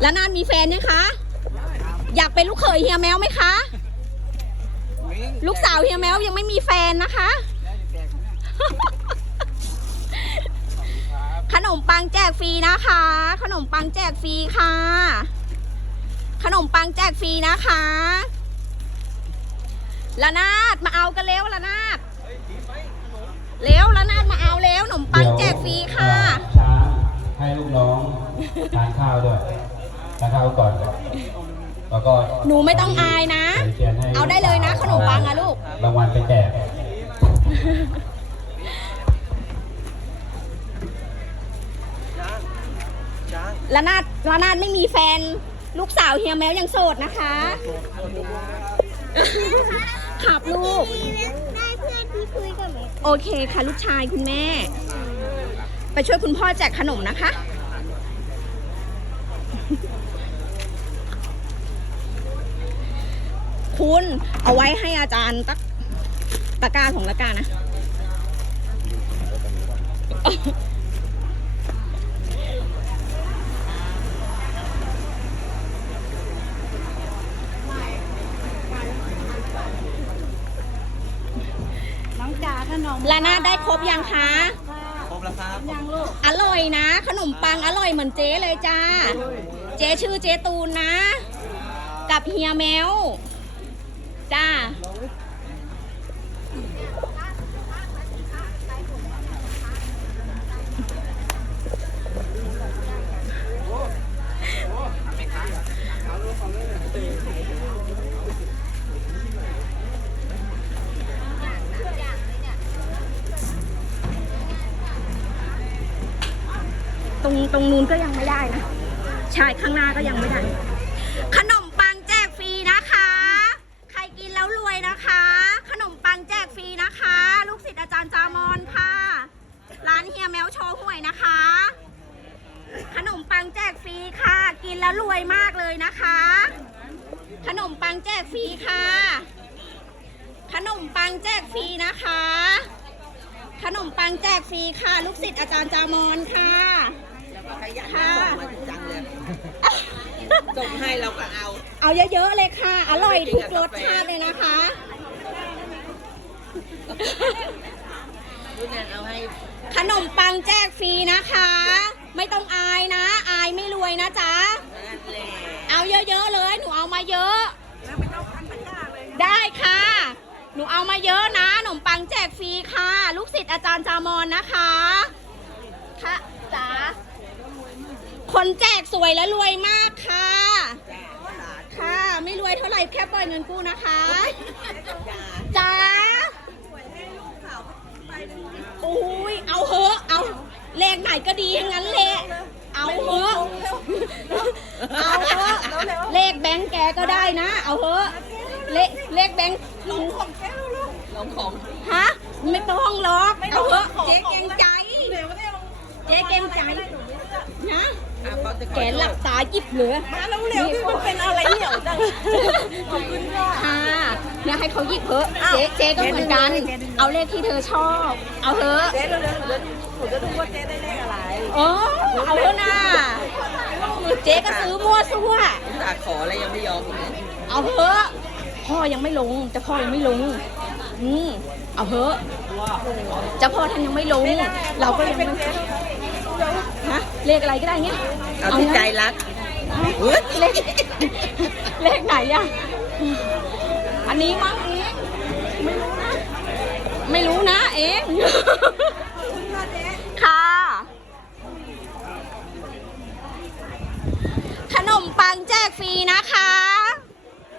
แล้วนานมีแฟนยังคะ อยากเป็นลูกเขยเฮียแมวไหมคะ ลูกสาวเฮียแมวยังไม่มีแฟนนะคะ ขนมปังแจกฟรีนะคะ ขนมปังแจกฟรีค่ะ ขนมปังแจกฟรีนะคะละนาดมาเอากันเร็วละนาดเร็วละนาดมาเอาเร็วขนมปังแจกฟรีค่ะ ช้างให้ลูกน้องทานข้าวด้วย ทานข้าวก่อนแล้วก็หนูไม่ต้องอายนะใส่ทียนให้เอาได้เลยนะขนมปังอะลูก รางวัลไปแจกละนาดละนาดไม่มีแฟน ลูกสาวเฮียแมวยังโสดนะคะ ขับลูก ได้เพื่อนที่คุยกับแม่โอเคค่ะ ลูกชายคุณแม่ ไปช่วยคุณพ่อแจกขนมนะคะ คุณเอาไว้ให้อาจารย์ตักตะกร้าของละกานะ น้องจ๋าขนมลานาได้ครบยังคะ ครบแล้วครับยังลูกอร่อยนะ ขนมปังอร่อยเหมือนเจ๊เลยจ้า เจ๊ชื่อเจ๊ตูนนะ กับเฮียแมว จ้า ตรงตรงนู้นก็ยังไม่ได้นะใช่ข้างหน้าก็ยังไม่ได้ ขนมปังแจกฟรีนะคะ ใครกินแล้วรวยนะคะ ขนมปังแจกฟรีนะคะ ลูกศิษย์อาจารย์จามอนค่ะ ร้านเฮียแมวโชว์หวยนะคะ ขนมปังแจกฟรีค่ะ กินแล้วรวยมากเลยนะคะ ขนมปังแจกฟรีค่ะ ขนมปังแจกฟรีนะคะ ขนมปังแจกฟรีค่ะ ลูกศิษย์อาจารย์จามอนค่ะค่ะจังเลยส่งให้เราก็เอา เอาเยอะๆเลยค่ะ อร่อยทุกรสชาติเลยนะคะ ลูกแนนเอาให้ขนมปังแจกฟรีนะคะ ไม่ต้องอายนะ อายไม่รวยนะจ๊ะ นั่นแหละเอาเยอะๆเลย หนูเอามาเยอะ ได้ค่ะ หนูเอามาเยอะนะขนมปังแจกฟรีค่ะ ลูกศิษย์อาจารย์จามอนนะคะค่ะจ๋าคนแจกสวยและรวยมากค่ะ ค่ะ ไม่รวยเท่าไหร่แค่ปล่อยเงินกู้นะคะจ๋าโอ้ย เอาเหอะ เอาเลขไหนก็ดีทั้งนั้นแหละ เอาเหอะ เอาเหอะเลขแบงค์แกก็ได้นะ เอาเหอะเลขเลขแบงค์ลงของลองของฮะไม่ต้องหรอกเอาเหอะเจ๊เกรงใจ เจ๊เกรงใจนะอะเขาจะแกหลับตาหยิบเหลือมาแล้วเร็วที่มันเป็นอะไรเหนียวจังขอบคุณค่ะค่ะเนี่ยให้เขาหยิบเถอะเจ๊เจ๊ก็เหมือนกัน เอาเลขที่เธอชอบ เอาเถอะเจ๊เร็วๆเดี๋ยวหนูจะดูว่าเจ๊ได้เลขอะไรโอ้เอาเถอะนะเจ๊ก็ซื้อมั่วซั่วตาขออะไรยังไม่ยอมอีกเลยเอาเถอะพ่อยังไม่ลงเจะพ่อยังไม่ลงอืมเอาเถอะเจะพ่อท่านยังไม่ลง เราก็ยังไม่ฮะ เลขอะไรก็ได้เงี้ยเอาที่ใจรักอุ๊ยเลขเลขไหนอะอันนี้มั้งเองไม่รู้นะ ไม่รู้นะเอง